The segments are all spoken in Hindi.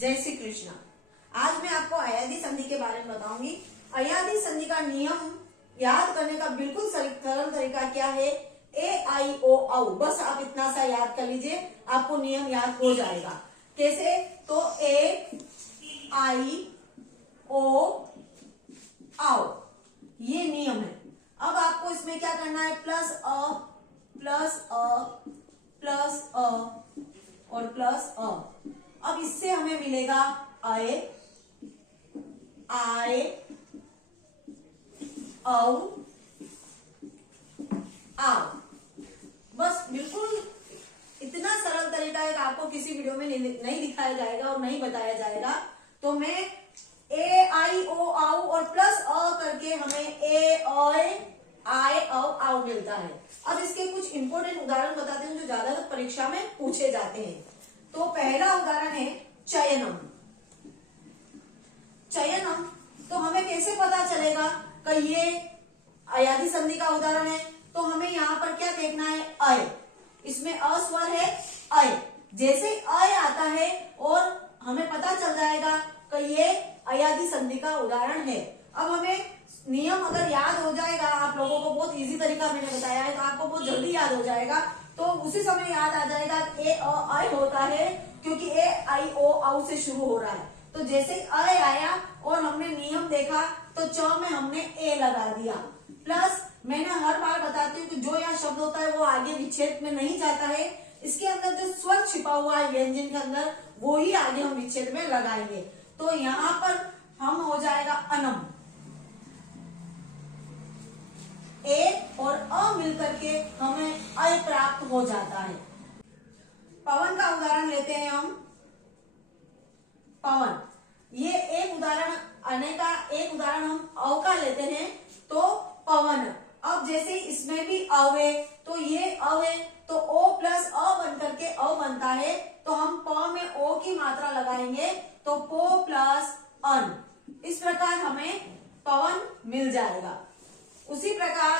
जय श्री कृष्ण। आज मैं आपको अयादी संधि के बारे में बताऊंगी। अयादी संधि का नियम याद करने का बिल्कुल सरल तरीका क्या है, ए आई ओ औ। बस आप इतना सा याद कर लीजिए, आपको नियम याद हो जाएगा। कैसे? तो ए आई ओ औ, ये नियम है। अब आपको इसमें क्या करना है, प्लस अ प्लस अ प्लस अ और प्लस अ। अब इससे हमें मिलेगा आए आए औ आओ। बस बिल्कुल इतना सरल तरीका है कि आपको किसी वीडियो में नहीं दिखाया जाएगा और नहीं बताया जाएगा। तो मैं ए आई ओ आओ और प्लस अ करके हमें ए आए औ आओ मिलता है। अब इसके कुछ इंपॉर्टेंट उदाहरण बताते हैं जो ज्यादातर परीक्षा में पूछे जाते हैं। तो पहला उदाहरण है चयनम। चयनम तो हमें कैसे पता चलेगा कि ये अयादी संधि का उदाहरण है? तो हमें यहाँ पर क्या देखना है, अय। इसमें अ स्वर है अय। जैसे अय आता है और हमें पता चल जाएगा कि ये अयादी संधि का उदाहरण है। अब हमें नियम अगर याद हो जाएगा, आप लोगों को बहुत इजी तरीका मैंने बताया है तो आपको बहुत जल्दी याद हो जाएगा। तो उसी समय याद आ जाएगा ए अय होता है क्योंकि ए आई ओ औ से शुरू हो रहा है। तो जैसे अय आया और हमने नियम देखा तो च में हमने ए लगा दिया। प्लस मैंने हर बार बताती हूँ कि जो यह शब्द होता है वो आगे विच्छेद में नहीं जाता है। इसके अंदर जो स्वर छिपा हुआ है व्यंजन के अंदर वो ही आगे हम विच्छेद में लगाएंगे। तो यहाँ पर हम हो जाएगा अनम। ए और अ मिलकर के हमें अय प्राप्त हो जाता है। पवन का उदाहरण लेते हैं हम। पवन, ये एक उदाहरण अने का एक उदाहरण हम अव का लेते हैं तो पवन। अब जैसे इसमें भी अव है तो ये अव है तो ओ प्लस अ बन करके अ बनता है। तो हम प में ओ की मात्रा लगाएंगे तो पो प्लस अन। इस प्रकार हमें पवन मिल जाएगा। उसी प्रकार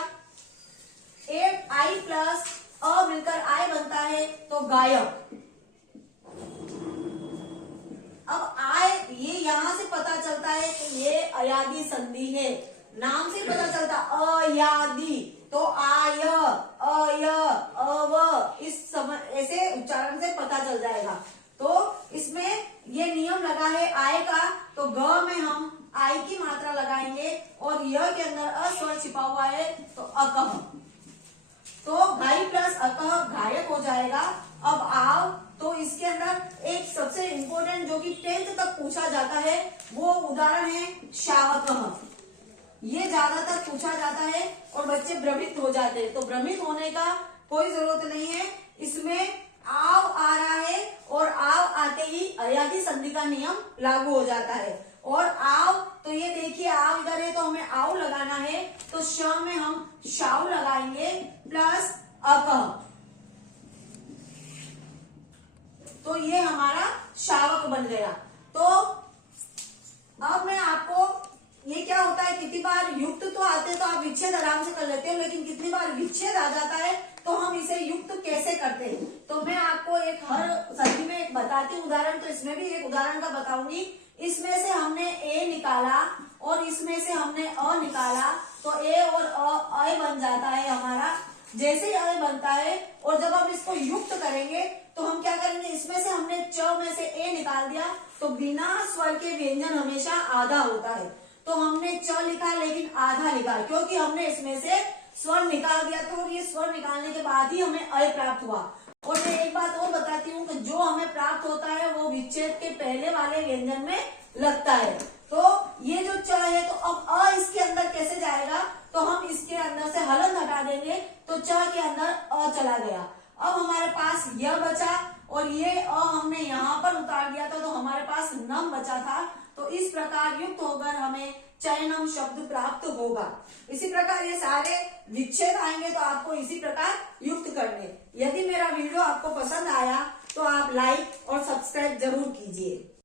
ए आई प्लस अ मिलकर आई बनता है तो गायक। अब आय ये यहां से पता चलता है कि ये अयादी संधि है। नाम से पता चलता अयादी तो आय अय अव, इस समय ऐसे उच्चारण से पता चल जाएगा। तो इसमें ये नियम लगा है आय का, तो ग में हम आई की मात्रा लगाएंगे और य के अंदर अ स्वर छिपा हुआ है तो अकह। तो घाई प्लस अकह घायक हो जाएगा। अब आओ तो इसके अंदर एक सबसे इंपॉर्टेंट जो कि 10th तक पूछा जाता है वो उदाहरण है शावकः। ये ज्यादातर पूछा जाता है और बच्चे भ्रमित हो जाते हैं। तो भ्रमित होने का कोई जरूरत नहीं है। इसमें आव आ रहा है और आव आते ही अयादी संधि का नियम लागू हो जाता है। और आव तो ये देखिए आव इधर है तो हमें आव लगाना है तो श में हम शाव लगाएंगे प्लस अकह। तो ये हमारा शावक बन गया। तो अब मैं आपको ये क्या होता है, कितनी बार युक्त तो आते तो आप विच्छेद आराम से कर लेते हो, लेकिन कितनी बार विच्छेद आ जाता है तो हम इसे युक्त कैसे करते हैं। तो मैं आपको एक हर संधि में एक बताती हूँ उदाहरण। तो इसमें भी एक उदाहरण का बताऊंगी। इसमें से हमने ए निकाला और इसमें से हमने अ निकाला तो ए और अ बन जाता है हमारा। जैसे ही अय बनता है और जब हम इसको युक्त करेंगे तो हम क्या करेंगे, इसमें से हमने च में से ए निकाल दिया तो बिना स्वर के व्यंजन हमेशा आधा होता है। तो हमने च लिखा लेकिन आधा लिखा क्योंकि हमने इसमें से स्वर निकाल दिया। तो ये स्वर निकालने के बाद ही हमें अय प्राप्त हुआ। और मैं एक बात और बताती हूँ कि जो हमें प्राप्त होता है वो विच्छेद के पहले वाले व्यंजन में लगता है। तो ये जो च है तो अब अ इसके अंदर कैसे जाएगा, तो हम इसके अंदर से हलन हटा देंगे तो च के अंदर अ चला गया। अब हमारे पास यह बचा और ये अ हमने यहाँ पर उतार दिया था तो हमारे पास नम बचा था। तो इस प्रकार युक्त होकर हमें चयनम शब्द प्राप्त होगा। इसी प्रकार ये सारे विच्छेद आएंगे तो आपको इसी प्रकार युक्त करने। यदि मेरा वीडियो आपको पसंद आया तो आप लाइक और सब्सक्राइब जरूर कीजिए।